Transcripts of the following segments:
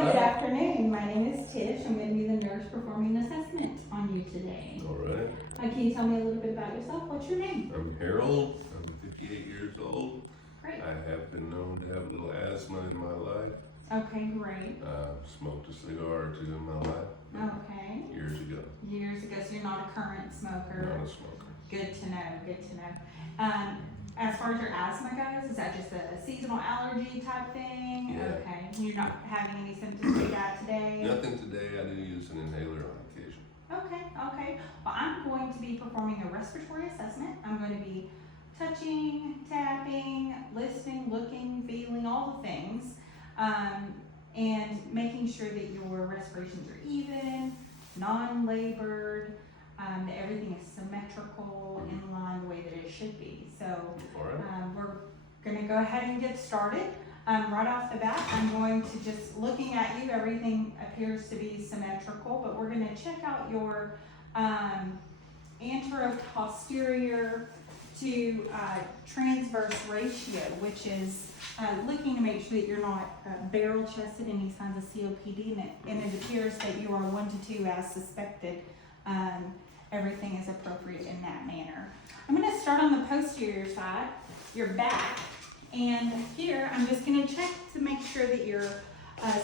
Hi, good afternoon. My name is Tish. I'm going to be the nurse performing an assessment on you today. All right. Can you tell me a little bit about yourself? What's your name? I'm Harold. I'm 58 years old. Great. I have been known to have a little asthma in my life. Okay, great. Smoked a cigar or two in my life. Okay. Years ago. Years ago, so you're not a current smoker. Not a smoker. Good to know, good to know. As far as your asthma goes, is that just a seasonal allergy type thing? Yeah. Okay. You're not having any symptoms of that today? Nothing today. I do use an inhaler on occasion. Okay, okay. Well, I'm going to be performing a respiratory assessment. I'm going to be touching, tapping, listening, looking, feeling, all the things, and making sure that your respirations are even, non-labored, that everything is symmetrical, in line the way that it should be. So All right. we're going to go ahead and get started. Right off the bat, I'm going to just, looking at you, everything appears to be symmetrical, but we're going to check out your anteroposterior to transverse ratio, which is looking to make sure that you're not barrel chested, any signs of COPD, and it appears that you are 1 to 2 as suspected. Everything is appropriate in that manner. I'm going to start on the posterior side, your back. And here, I'm just going to check to make sure that your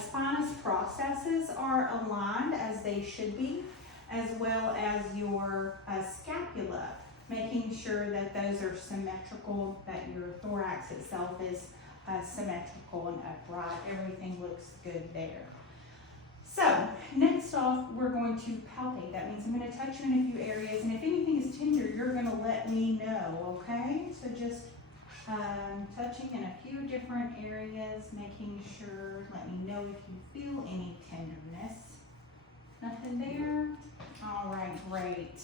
spinous processes are aligned as they should be, as well as your scapula, making sure that those are symmetrical, that your thorax itself is symmetrical and upright. Everything looks good there. So, next off, we're going to palpate. That means I'm going to touch you in a few areas, and if anything is tender, you're going to let me know, okay? So just touching in a few different areas, making sure, let me know if you feel any tenderness. Nothing there? All right, great.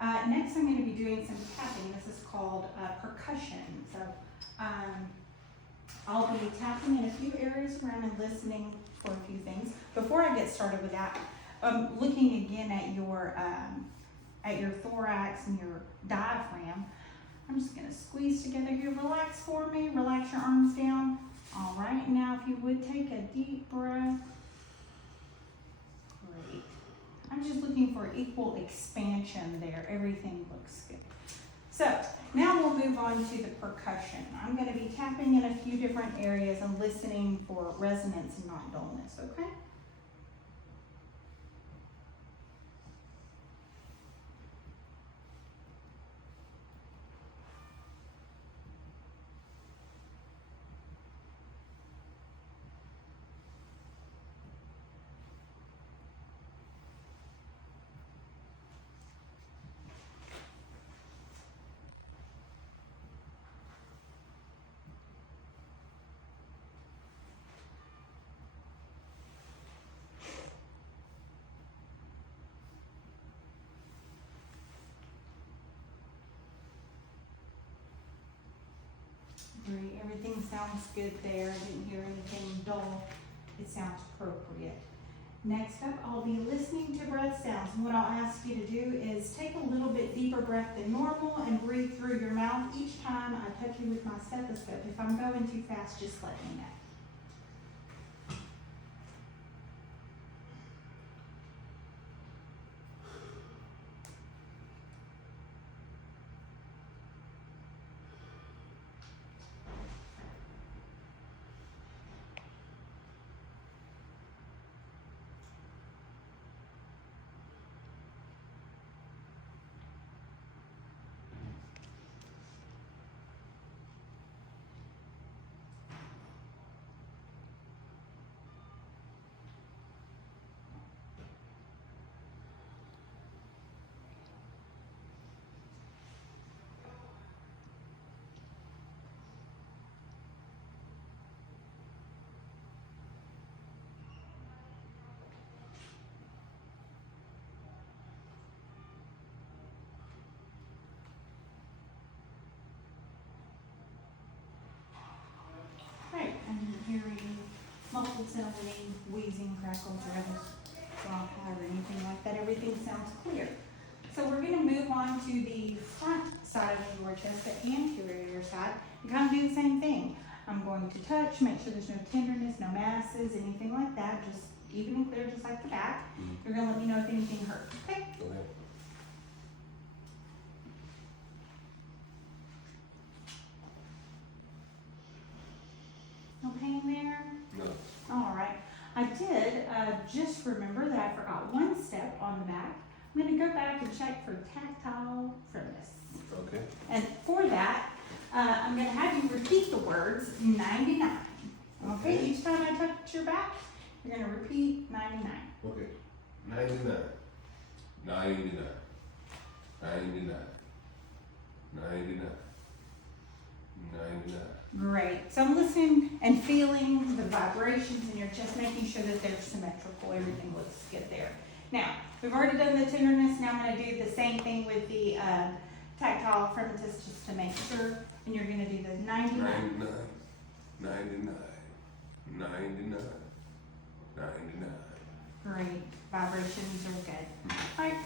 Next I'm going to be doing some tapping. This is called percussion. So I'll be tapping in a few areas around and listening for a few things. Before I get started with that, looking again at your thorax and your diaphragm, I'm just going to squeeze together here. Relax for me. Relax your arms down. All right. Now, if you would take a deep breath. Great. I'm just looking for equal expansion there. Everything looks good. So, now we'll move on to the percussion. I'm going to be tapping in a few different areas and listening for resonance and not dullness, okay? Great, everything sounds good there. I didn't hear anything dull. It sounds appropriate. Next up, I'll be listening to breath sounds. And what I'll ask you to do is take a little bit deeper breath than normal and breathe through your mouth each time I touch you with my stethoscope. If I'm going too fast, just let me know. Right, I'm hearing muffled sounds, any wheezing, crackles, or other bronchi or anything like that. Everything sounds clear. So we're going to move on to the front side of your chest, the anterior side, and kind of do the same thing. I'm going to touch, make sure there's no tenderness, no masses, anything like that. just even and clear, just like the back. Mhm. You're gonna let me know if anything hurts, okay? Okay. No pain there? No. All right. I did just remember that I forgot one step on the back. I'm going to go back and check for tactile firmness. Okay. And for that, I'm going to have you repeat the words 99. Okay? Okay. Each time I touch your back, you're going to repeat 99. Okay. 99. 99. 99. 99. 99. Great. So I'm listening and feeling the vibrations, and you're just making sure that they're symmetrical. Everything looks good there. Now, we've already done the tenderness. Now I'm going to do the same thing with the tactile firmness just to make sure. And you're going to do the 99. 99. 99. 99. 99. Great. Vibrations are good. All right.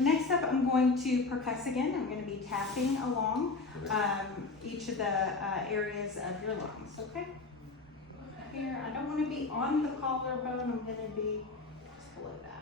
Next up, I'm going to percuss again. I'm going to be tapping along each of the areas of your lungs, okay? Here, I don't want to be on the collarbone. I'm going to be just below that.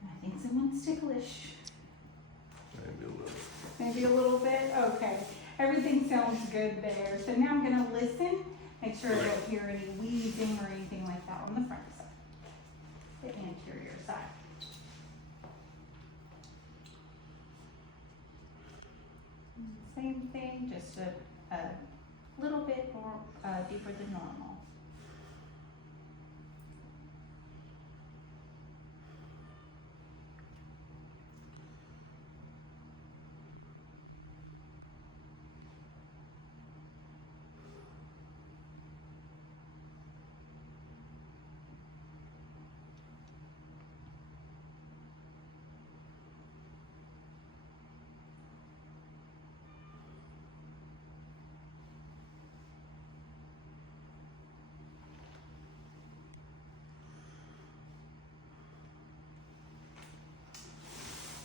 I think someone's ticklish. Maybe a little. Maybe a little bit? Okay. Everything sounds good there. So now I'm going to listen. Make sure I don't hear any wheezing or anything like that on the front side. The anterior side. Same thing, just a little bit more deeper than normal.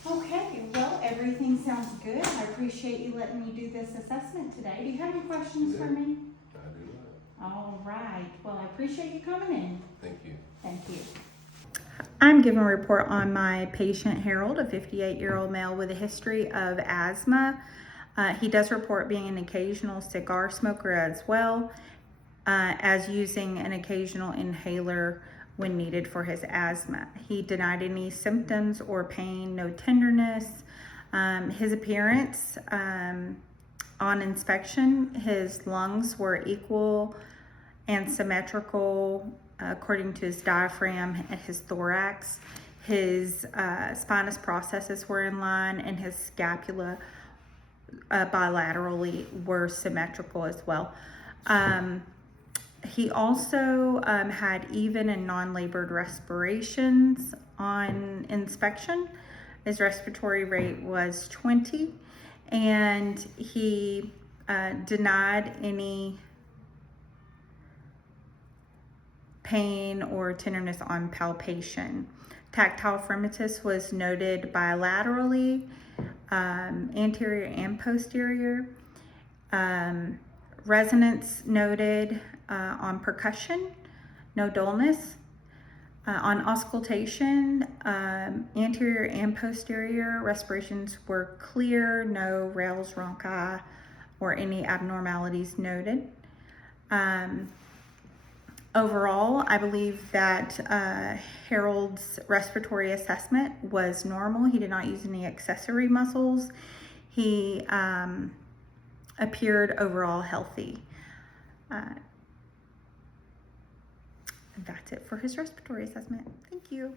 Okay, well, everything sounds good. I appreciate you letting me do this assessment today. Do you have any questions for me? I do not. All right. Well, I appreciate you coming in. Thank you. Thank you. I'm giving a report on my patient Harold, a 58-year-old male with a history of asthma. He does report being an occasional cigar smoker as well, as using an occasional inhaler when needed for his asthma. He denied any symptoms or pain, no tenderness. His appearance on inspection, his lungs were equal and symmetrical according to his diaphragm and his thorax. His spinous processes were in line, and his scapula bilaterally were symmetrical as well. He also had even and non-labored respirations on inspection. His respiratory rate was 20, and he denied any pain or tenderness on palpation. Tactile firmness was noted bilaterally, anterior and posterior. Resonance noted on percussion, no dullness. On auscultation, anterior and posterior respirations were clear, no rales, rhonchi, or any abnormalities noted. Overall, I believe that Harold's respiratory assessment was normal. He did not use any accessory muscles. He appeared overall healthy. That's it for his respiratory assessment. Thank you.